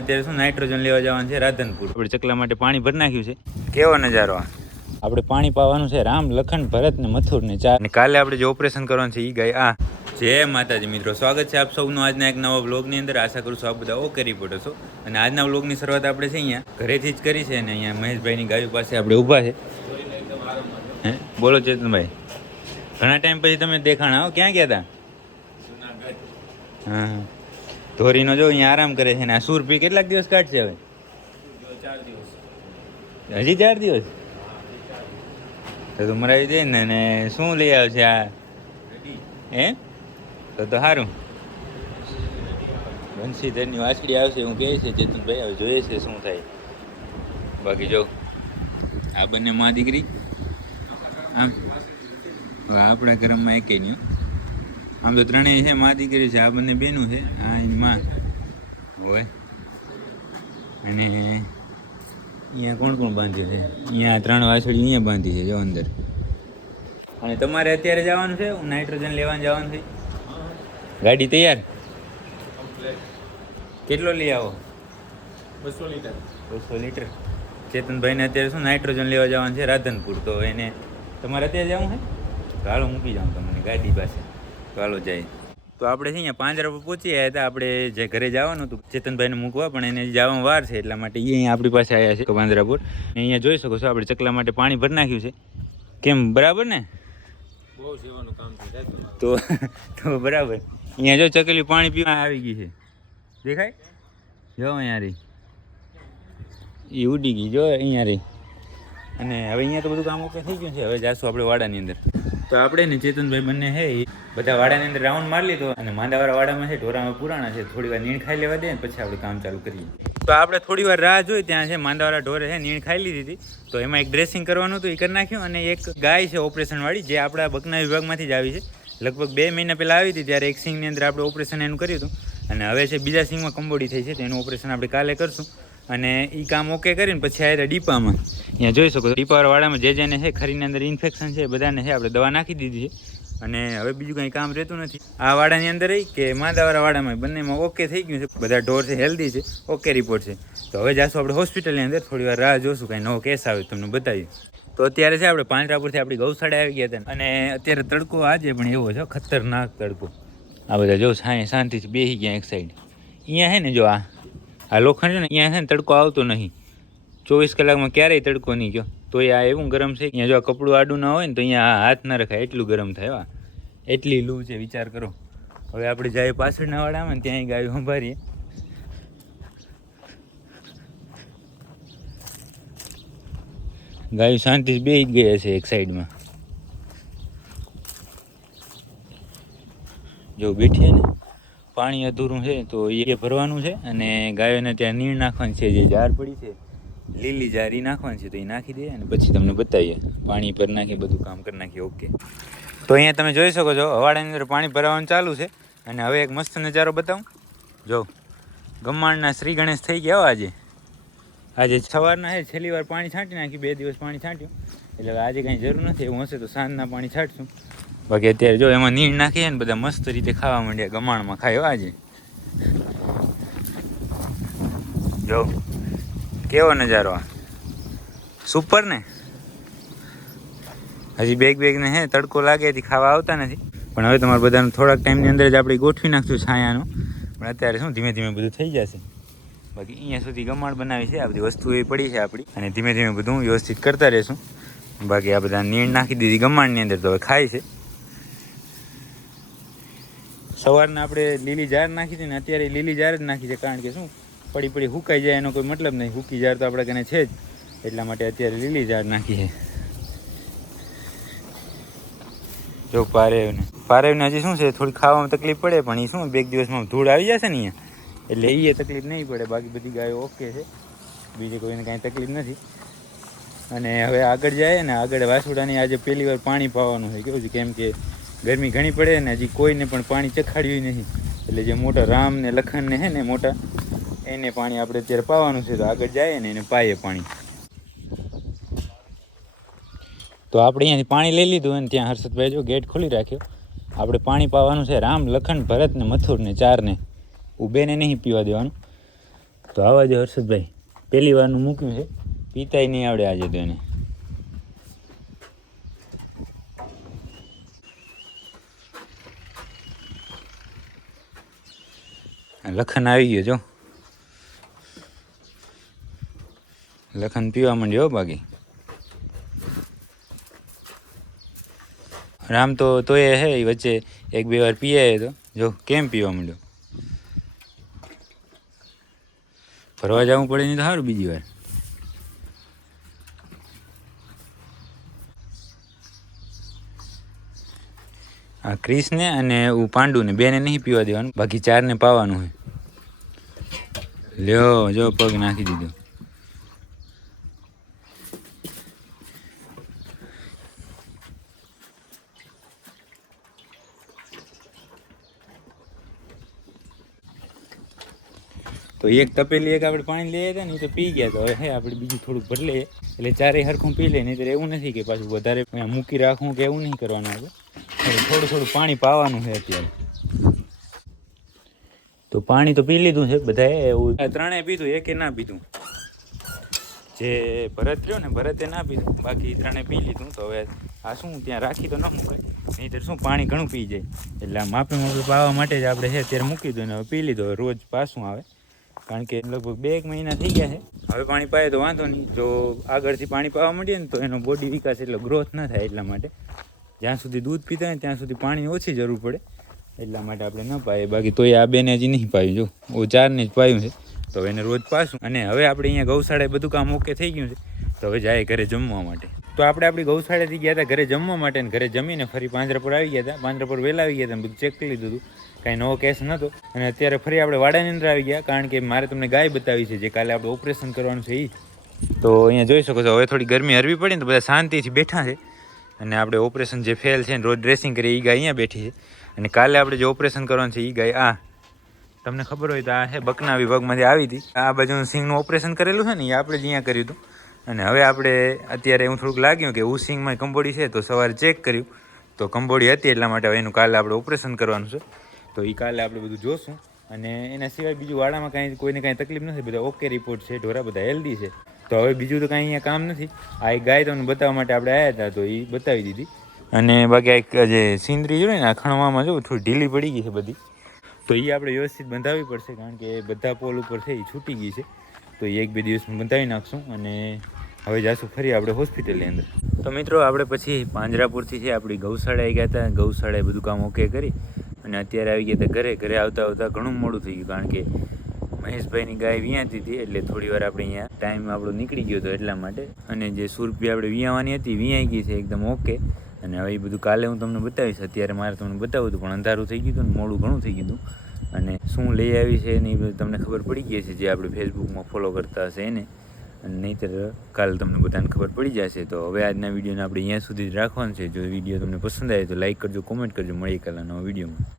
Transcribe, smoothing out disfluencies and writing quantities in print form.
અત્યારે શું નાઇટ્રોજન લેવા જવાનું છે રાધનપુર. આપણે ચકલા માટે પાણી ભરી નાખ્યું છે. કેવો નજારો આ. આપણે પાણી પાવાનું છે રામ, લખન, ભરત ને મથુર ને 4. અને કાલે આપણે જે ઓપરેશન કરવાનું છે એ ગાય આ. જય માતાજી મિત્રો, સ્વાગત છે આપ સૌનું આજના એક નવા બ્લોગની અંદર. આશા કરું છું આપ બધા ઓકે રિપોર્ટર છો. અને આજના બ્લોગની શરૂઆત આપણે છે અહીંયા ઘરેથી જ કરી છે. અને અહીંયા મહેશભાઈની ગાયો પાસે આપણે ઊભા છે. હે બોલો ચેતનભાઈ, ઘણા ટાઈમ પછી તમે દેખાણા હો. ક્યાં ગયા હતા? હા, ધોરીનો જો અહીંયા આરામ કરે છે. ને આ સુરભી કેટલાક દિવસ કાઢશે હવે? 4 દિવસ. હજી 4 દિવસ તો મરાવી દે ને. ને શું લઈ આવશે આ? હે તો સારું. બંશીધરની વાછડી આવશે એવું કહે છે ચેતનભાઈ. હવે જોઈએ છે શું થાય. બાકી જો આ બંને માં દીકરી આમ આપણા ઘરમાં એકે નહીં. આમ તો ત્રણેય છે માં દીકરી છે. આ બંને બેનું છે. આ એની માં હોય. અને અહીંયા કોણ કોણ બાંધ્યું છે? અહીંયા 3 વાછડી અહીંયા બાંધી છે જો અંદર. અને તમારે અત્યારે જવાનું છે નાઇટ્રોજન લેવાનું જવાનું છે? ગાડી તૈયાર? કેટલો લઈ આવો? 200 લીટર. 200 લીટર. ચેતનભાઈને અત્યારે શું નાઇટ્રોજન લેવા જવાનું છે રાધનપુર. તો એને તમારે અત્યારે જવું છે? તો હાલો મૂકી જાઉં તમને ગાડી પાસે. તો હાલો જાય. તો આપણે છે અહીંયા પાંજરાપુર પહોંચી આવ્યા હતા. આપણે જે ઘરે જવાનું હતું ચેતનભાઈને મૂકવા, પણ એને જવામાં વાર છે એટલા માટે એ અહીંયા આપણી પાસે આવ્યા છે પાંજરાપુર. અહીંયા જોઈ શકો છો આપણે ચકલા માટે પાણી ભરી નાખ્યું છે. કેમ, બરાબર ને? બહુ સેવાનું કામ છે તો બરાબર. અહીંયા જો ચકલી પાણી પીવા આવી ગઈ છે, દેખાય? જો અહીંયા રહી, એ ઉડી ગઈ જો અહીંયા રહી. અને હવે અહીંયા તો બધું કામ ઓકે થઈ ગયું છે. હવે જાશું આપણે વાડાની અંદર. તો આપણે ને ચેતનભાઈ બંને છે એ બધા વાડાની અંદર રાઉન્ડ મારી લીધો. અને માંદાવાળા વાડામાં છે ઢોરામાં પુરાણા છે. થોડી વાર નીણ ખાઈ લેવા દે ને પછી આપણે કામ ચાલુ કરીએ. તો આપણે થોડી વાર રાહ જોઈ. ત્યાં છે માંદાવાળા ઢોરે છે નીણ ખાઈ લીધી હતી. તો એમાં એક ડ્રેસિંગ કરવાનું હતું, એ કરી નાખ્યું. અને એક ગાય છે ઓપરેશનવાળી, જે આપણા બકના વિભાગમાંથી જ આવી છે. લગભગ 2 મહિના પહેલાં આવી હતી. ત્યારે એક સિંગની અંદર આપણે ઓપરેશન એનું કર્યું હતું. અને હવે છે બીજા સિંગમાં કંબોડી થઈ છે. તો એનું ઓપરેશન આપણે કાલે કરશું. અને એ કામ ઓકે કરીને પછી આવ્યા ડીપામાં. અહીંયા જોઈ શકો ડીપાવાળામાં જે જેને છે ખરીની અંદર ઇન્ફેક્શન છે બધાને છે આપણે દવા નાખી દીધી છે. અને હવે બીજું કંઈ કામ રહેતું નથી આ વાડાની અંદર કે માંદાવાળા વાડામાં. બંનેમાં ઓકે થઈ ગયું છે. બધા ઢોર છે હેલ્ધી છે, ઓકે રિપોર્ટ છે. તો હવે જાશું આપણે હોસ્પિટલની અંદર. થોડી વાર રાહ જોશું, કાંઈ નવો કેસ આવે તમને બતાવીએ. તો અત્યારે છે આપણે પાંજરાપુરથી આપણી ગૌશાળા આવી ગયા હતા. અને અત્યારે તડકો આજે પણ એવો છે, ખતરનાક તડકો. આ બધા જો શાંતિથી બેસી ગયા એક સાઈડ. અહીંયા છે ને જો આ લોખંડ છે ને, અહીંયા છે ને તડકો આવતો નહીં. 24 કલાકમાં ક્યારેય તડકો નહીં ગયો. તો આ એવું ગરમ છે. અહીંયા જો આ કપડું આડું ના હોય ને તો અહીંયા હાથ ના રખાય, એટલું ગરમ થાય. એટલી લૂ છે, વિચાર કરો. હવે આપણે જાય પાછળના વાડામાં, ત્યાં ગાયો સંભાળીએ. ગાયો શાંતિથી બેસી જ ગયા છે એક સાઈડમાં. જો બેઠીએ ને, પાણી અધૂરું છે તો એ ભરવાનું છે. અને ગાયોને ત્યાં નીણ નાખવાની છે. જે જાર પડી છે લીલી જાર, એ નાખવાની છે. તો એ નાખી દઈએ અને પછી તમને બતાવીએ. પાણી ભરી નાખીએ, બધું કામ કરી નાખીએ. ઓકે. તો અહીંયા તમે જોઈ શકો છો હવાડાની અંદર પાણી ભરાવાનું ચાલુ છે. અને હવે એક મસ્ત નજારો બતાવું. જો ગમ્માણના શ્રી ગણેશ થઈ ગયા આજે સવારના છે છેલ્લી વાર પાણી છાંટી નાખી. 2 દિવસ પાણી છાંટ્યું એટલે આજે કાંઈ જરૂર નથી. એવું હશે તો સાંજના પાણી છાંટશું. બાકી અત્યારે જો એમાં નીણ નાખીએ ને બધા મસ્ત રીતે ખાવા માંડ્યા. ગમાણમાં ખાયો આજે. જો કેવો નજારો આ, સુપર ને. હજી બેગ ને હે તડકો લાગે એથી ખાવા આવતા નથી. પણ હવે તમારે બધાને થોડાક ટાઈમની અંદર જ આપણે ગોઠવી નાખશું છાયાનું. પણ અત્યારે શું ધીમે ધીમે બધું થઈ જશે. બાકી અહીંયા સુધી ગમાણ બનાવી છે. આ બધી વસ્તુ એ પડી છે આપણી. અને ધીમે ધીમે બધું વ્યવસ્થિત કરતા રહેશું. બાકી આ બધા નીણ નાખી દીધી ગમાણની અંદર. તો હવે ખાય છે. સવારના આપણે લીલી જાર નાખી હતી ને અત્યારે લીલી જાર જ નાખી છે. કારણ કે શું પડી હુકાઈ જાય એનો કોઈ મતલબ નહીં. હુકી જાર તો આપણે કને છે જ, એટલા માટે અત્યારે લીલી જાર નાખી છે. જો પારેવને હજી શું છે, થોડી ખાવામાં તકલીફ પડે. પણ એ શું 2 દિવસમાં ધૂળ આવી જશે ને અહીંયા, એટલે એ તકલીફ નહીં પડે. બાકી બધી ગાયો ઓકે છે, બીજી કોઈને કાંઈ તકલીફ નથી. અને હવે આગળ જાય ને, આગળ વાસુડાની આજે પહેલી વાર પાણી પાવાનું છે. કેવું છે, કેમ કે ગરમી ઘણી પડે ને હજી કોઈને પણ પાણી ચખાડ્યું નહીં. એટલે જે મોટા રામ ને લખન ને છે ને મોટા, એને પાણી આપણે અત્યારે પાવાનું છે. તો આગળ જાય ને એને પાઈએ પાણી. તો આપણે અહીંયાથી પાણી લઈ લીધું. અને ત્યાં હર્ષદભાઈ જો ગેટ ખોલી રાખ્યો. આપણે પાણી પાવાનું છે રામ, લખન, ભરત ને મથુર ને 4 ને. ઉભેને નહીં પીવા દેવાનું. તો આવા જો હર્ષદભાઈ, પહેલી વારનું મૂક્યું છે, પીતાય નહીં આવડે આજે તો એને. લખન આવી ગયો જો, લખન પીવા માંડ્યો બાકી. રામ તો તોય હે વચ્ચે 1-2 વાર પી આવ્યો તો, જો કેમ પીવા માંડ્યો. ફરવા જવું પડે નહીં તો સારું બીજી વાર. આ ક્રિશને અને પાંડુને બેને નહીં પીવા દેવાનું, બાકી 4ને પાવાનું હોય. લ્યો જો પગ નાખી દીધો. તો એક તપેલી એક આપણે પાણી લઈ આવ્યા હતા ને, એ તો પી ગયા. તો હવે હે આપણે બીજું થોડુંક ભરી લઈએ, એટલે 4 હરખું પી લે. નહીં તો એવું નથી કે પાછું વધારે મૂકી રાખવું કે એવું નહીં કરવાનું. આપણે થોડું પાણી પાવાનું છે અત્યારે. તો પાણી તો પી લીધું છે બધાએ, એવું 3એ પીધું, 1એ ના પીધું. જે ભરત રહ્યો ને, ભરતે ના પીધું, બાકી 3એ પી લીધું. તો હવે આ શું ત્યાં રાખી તો ન મૂકાય, નહીં તો શું પાણી ઘણું પી જાય. એટલે આ માપે પાવા માટે જ આપણે છે અત્યારે મૂકી દઉં ને હવે પી લીધું. રોજ પાછું આવે, કારણ કે લગભગ 2 મહિના થઈ ગયા છે. હવે પાણી પાય તો વાંધો નહીં. જો આગળથી પાણી પાવા માંડીએ ને તો એનો બોડી વિકાસ એટલો ગ્રોથ ન થાય. એટલા માટે જ્યાં સુધી દૂધ પીતા હોય ત્યાં સુધી પાણી ઓછી જરૂર પડે, એટલા માટે આપણે ન પાઈએ. બાકી તોય આ બેને હજી નહીં પાયું, જો 4ને જ પાયું છે. તો એને રોજ પાછું. અને હવે આપણે અહીંયા ગૌશાળાએ બધું કામ ઓકે થઈ ગયું છે. તો હવે જાય ઘરે જમવા માટે. તો આપણે આપણી ગૌશાળાથી ગયા હતા ઘરે જમવા માટે, અને ઘરે જમીને ફરી પાંજરાપુર આવી ગયા હતા. પાંજરાપુર વહેલા આવી ગયા હતા, બધું ચેક કરી લીધું હતું, કાંઈ નવો કેસ નહોતો. અને અત્યારે ફરી આપણે વાડાની અંદર આવી ગયા, કારણ કે મારે તમને ગાય બતાવી છે જે કાલે આપણે ઓપરેશન કરવાનું છે એ. તો અહીંયા જોઈ શકો છો, હવે થોડી ગરમી હરવી પડી ને તો બધા શાંતિથી બેઠા છે. અને આપણે ઓપરેશન જે ફેલ છે ને રોજ ડ્રેસિંગ કરીએ એ ગાય અહીંયા બેઠી છે. અને કાલે આપણે જે ઓપરેશન કરવાનું છે એ ગાય આ તમને ખબર હોય તો આ છે બકના વિભાગમાંથી આવી હતી. આ બાજુ સિંગનું ઓપરેશન કરેલું છે ને એ આપણે જ અહીંયા કર્યું હતું. અને હવે આપણે અત્યારે એવું થોડુંક લાગ્યું કે સિંગમાં કંબોડી છે, તો સવારે ચેક કર્યું તો કંબોડી હતી. એટલા માટે હવે એનું કાલે આપણે ઓપરેશન કરવાનું છે. તો એ કાલે આપણે બધું જોશું. અને એના સિવાય બીજું વાડામાં કોઈને કાંઈ તકલીફ નથી, બધા ઓકે રિપોર્ટ છે, ઢોરા બધા હેલ્ધી છે. તો હવે બીજું તો કાંઈ અહીંયા કામ નથી. આ એક ગાય તમને બતાવવા માટે આપણે આવ્યા હતા, તો એ બતાવી દીધી. અને બાકી એક જે સિંદરી જોઈએ ને આ ખણવામાં જો થોડી ઢીલી પડી ગઈ છે બધી, તો એ આપણે વ્યવસ્થિત બંધાવવી પડશે, કારણ કે બધા પોલ ઉપર છે એ છૂટી ગઈ છે. તો એ 1-2 દિવસમાં બંધાવી નાખશું. અને હવે જાશું ફરી આપણે હોસ્પિટલની અંદર. તો મિત્રો આપણે પછી પાંજરાપુરથી છે આપણી ગૌશાળાએ ગયા હતા. ગૌશાળાએ બધું કામ ઓકે કરી અને અત્યારે આવી ગયા હતા ઘરે આવતા ઘણું મોડું થઈ ગયું, કારણ કે મહેશભાઈની ગાય વિયાતી હતી. એટલે થોડી વાર આપણે અહીંયા ટાઈમ આપણો નીકળી ગયો હતો એટલા માટે. અને જે સુરભી આપણે વિયાવાની હતી વિયાઈ ગઈ છે એકદમ ઓકે. અને હવે એ બધું કાલે હું તમને બતાવીશ. અત્યારે મારે તમને બતાવું હતું પણ અંધારું થઈ ગયું હતું ને મોડું ઘણું થઈ ગયું હતું. અને શું લઈ આવી છે એની તમને ખબર પડી ગઈ છે, જે આપણે ફેસબુકમાં ફોલો કરતા હશે એને. અને નહીંતર કાલે તમને બધાને ખબર પડી જશે. તો હવે આજના વિડીયોને આપણે અહીંયા સુધી જ રાખવાનું છે. જો વિડીયો તમને પસંદ આવે તો લાઈક કરજો, કોમેન્ટ કરજો. મળીએ કાલના નવા વિડીયોમાં.